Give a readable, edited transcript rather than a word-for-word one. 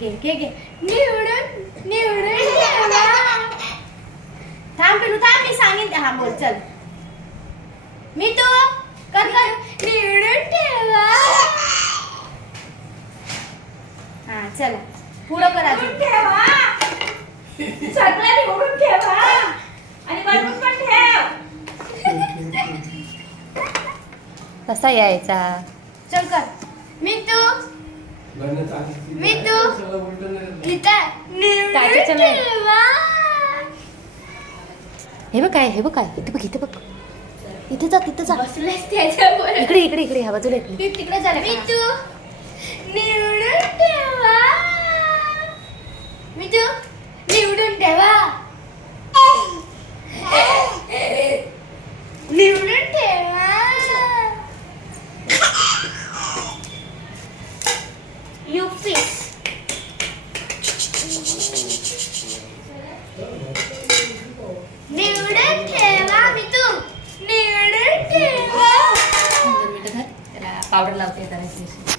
घे घे घे निवडून निवडून ठेवा. थांब पिलू थांब मी सांगेन. हा बोल चल. मी तू कर कर निवडून ठेवा. हा चला पुढं कर अजून. ठेवा सगळं निवडून ठेवा आणि बनवून पण ठेव. कसा यायचा. चल कर. मी तू मी तू इथं निवडून ठेवा. हे बघ काय हे बघ काय इथे बघ इथे बघ इथे जा तिथे जा. बसलेस त्याच्यावर. इकडे इकडे इकडे ह्या बाजूला इकडे. तिकडे झालं. मी तू निवडून ठेवा. मी तू निवडून ठेवा. निवडून ठेवा. You fix. निवडून ठेवा. मी तू निवडून ठेवा. 2 मिनिटं धर त्याला पावडर लावते जरा.